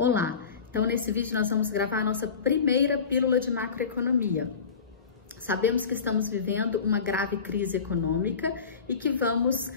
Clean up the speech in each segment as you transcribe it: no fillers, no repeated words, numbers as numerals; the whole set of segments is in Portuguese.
Olá! Então, nesse vídeo nós vamos gravar a nossa primeira pílula de macroeconomia. Sabemos que estamos vivendo uma grave crise econômica e que vamos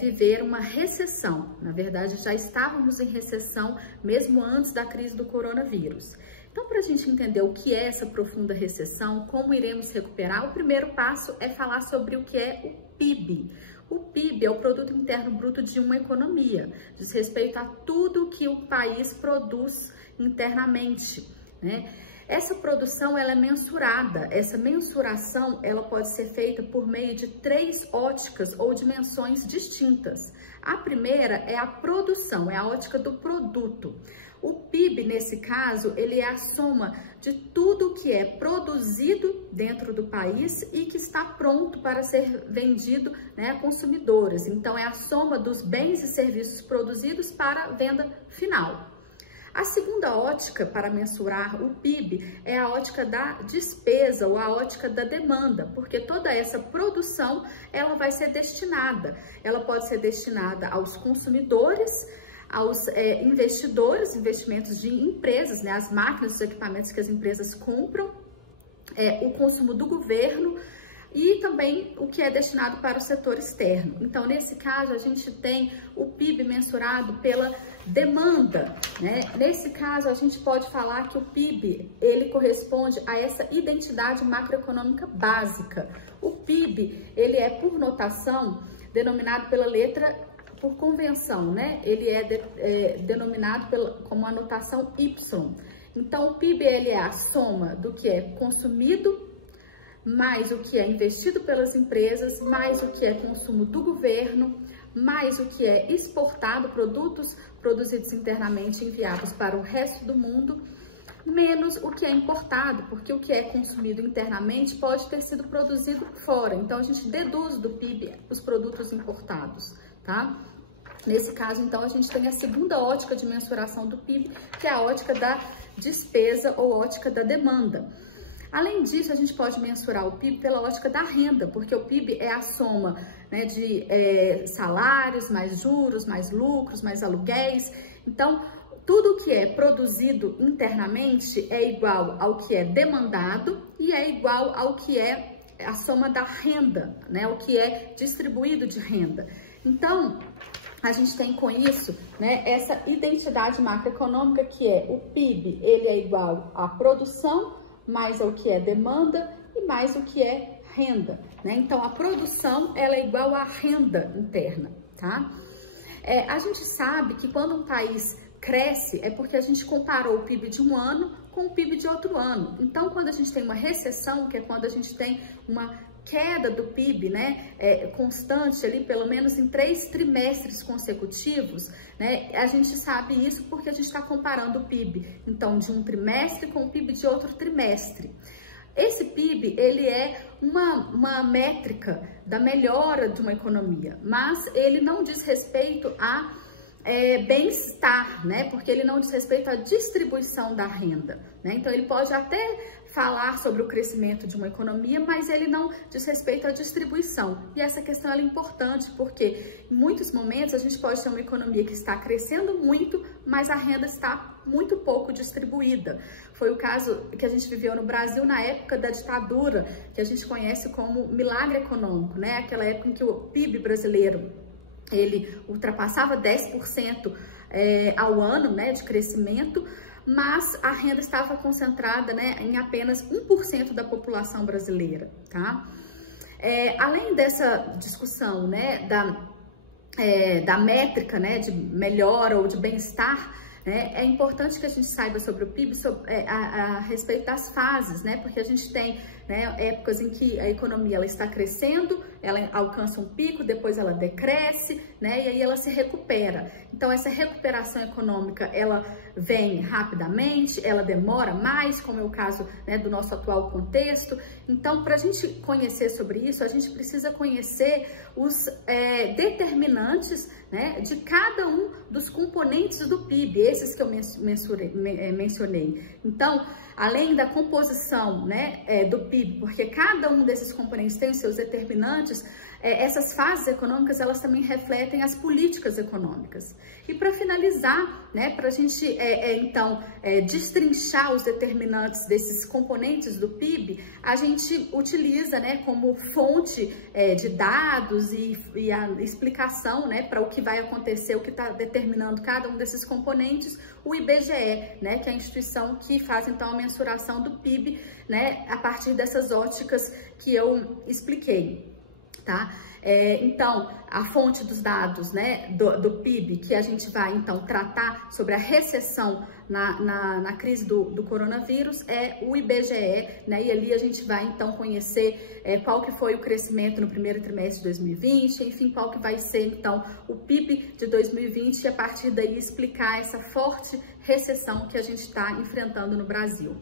viver uma recessão. Na verdade, já estávamos em recessão mesmo antes da crise do coronavírus. Então, para a gente entender o que é essa profunda recessão, como iremos recuperar, o primeiro passo é falar sobre o que é o PIB. O PIB é o Produto Interno Bruto de uma economia, diz respeito a tudo que o país produz internamente, né? Essa produção ela é mensurada, essa mensuração ela pode ser feita por meio de três óticas ou dimensões distintas. A primeira é a produção, é a ótica do produto. O PIB, nesse caso, ele é a soma de tudo que é produzido dentro do país e que está pronto para ser vendido, né, a consumidores. Então, é a soma dos bens e serviços produzidos para a venda final. A segunda ótica para mensurar o PIB é a ótica da despesa ou a ótica da demanda, porque toda essa produção ela vai ser destinada. Ela pode ser destinada aos consumidores, aos investidores, investimentos de empresas, né, as máquinas, os equipamentos que as empresas compram, o consumo do governo e também o que é destinado para o setor externo. Então, nesse caso, a gente tem o PIB mensurado pela demanda, né? Nesse caso, a gente pode falar que o PIB, ele corresponde a essa identidade macroeconômica básica. O PIB, ele é, por notação, denominado pela letra, por convenção, né? Ele é denominado como a notação Y. Então, o PIB, ele é a soma do que é consumido, mais o que é investido pelas empresas, mais o que é consumo do governo, mais o que é exportado, produtos produzidos internamente enviados para o resto do mundo, menos o que é importado, porque o que é consumido internamente pode ter sido produzido fora. Então, a gente deduz do PIB os produtos importados, tá? Nesse caso, então, a gente tem a segunda ótica de mensuração do PIB, que é a ótica da despesa ou ótica da demanda. Além disso, a gente pode mensurar o PIB pela ótica da renda, porque o PIB é a soma, né, de salários, mais juros, mais lucros, mais aluguéis. Então, tudo que é produzido internamente é igual ao que é demandado e é igual ao que é a soma da renda, né, o que é distribuído de renda. Então, a gente tem com isso, né, essa identidade macroeconômica que é o PIB, ele é igual à produção, mais o que é demanda e mais o que é renda, né? Então, a produção, ela é igual à renda interna, tá? A gente sabe que quando um país cresce, é porque a gente comparou o PIB de um ano com o PIB de outro ano. Então, quando a gente tem uma recessão, que é quando a gente tem uma queda do PIB, né, constante ali, pelo menos em 3 trimestres consecutivos, né, a gente sabe isso porque a gente está comparando o PIB, então, de um trimestre com o PIB de outro trimestre. Esse PIB, ele é uma métrica da melhora de uma economia, mas ele não diz respeito a bem-estar, né, porque ele não diz respeito à distribuição da renda, né, então ele pode até falar sobre o crescimento de uma economia, mas ele não diz respeito à distribuição. E essa questão é importante porque em muitos momentos a gente pode ter uma economia que está crescendo muito, mas a renda está muito pouco distribuída. Foi o caso que a gente viveu no Brasil na época da ditadura, que a gente conhece como milagre econômico, né? Aquela época em que o PIB brasileiro, ele ultrapassava 10% ao ano, né, de crescimento, mas a renda estava concentrada, né, em apenas 1% da população brasileira, tá? Além dessa discussão, né, da métrica, né, de melhora ou de bem-estar, né, é importante que a gente saiba sobre o PIB, a respeito das fases, né, porque a gente tem, né, épocas em que a economia ela está crescendo, ela alcança um pico, depois ela decresce, né, e aí ela se recupera. Então, essa recuperação econômica, ela vem rapidamente, ela demora mais, como é o caso, né, do nosso atual contexto. Então, para a gente conhecer sobre isso, a gente precisa conhecer os determinantes, né, de cada um dos componentes do PIB, esses que eu mencionei. Então, além da composição, né, do PIB, porque cada um desses componentes tem os seus determinantes, essas fases econômicas, elas também refletem as políticas econômicas. E para finalizar, né, para a gente, então, destrinchar os determinantes desses componentes do PIB, a gente utiliza, né, como fonte de dados e a explicação, né, para o que vai acontecer, o que está determinando cada um desses componentes, o IBGE, né, que é a instituição que faz, então, a mensuração do PIB, né, a partir dessas óticas que eu expliquei. Tá? Então, a fonte dos dados, né, do PIB, que a gente vai, então, tratar sobre a recessão na crise do coronavírus, é o IBGE, né, e ali a gente vai, então, conhecer qual que foi o crescimento no primeiro trimestre de 2020, enfim, qual que vai ser, então, o PIB de 2020 e, a partir daí, explicar essa forte recessão que a gente está enfrentando no Brasil.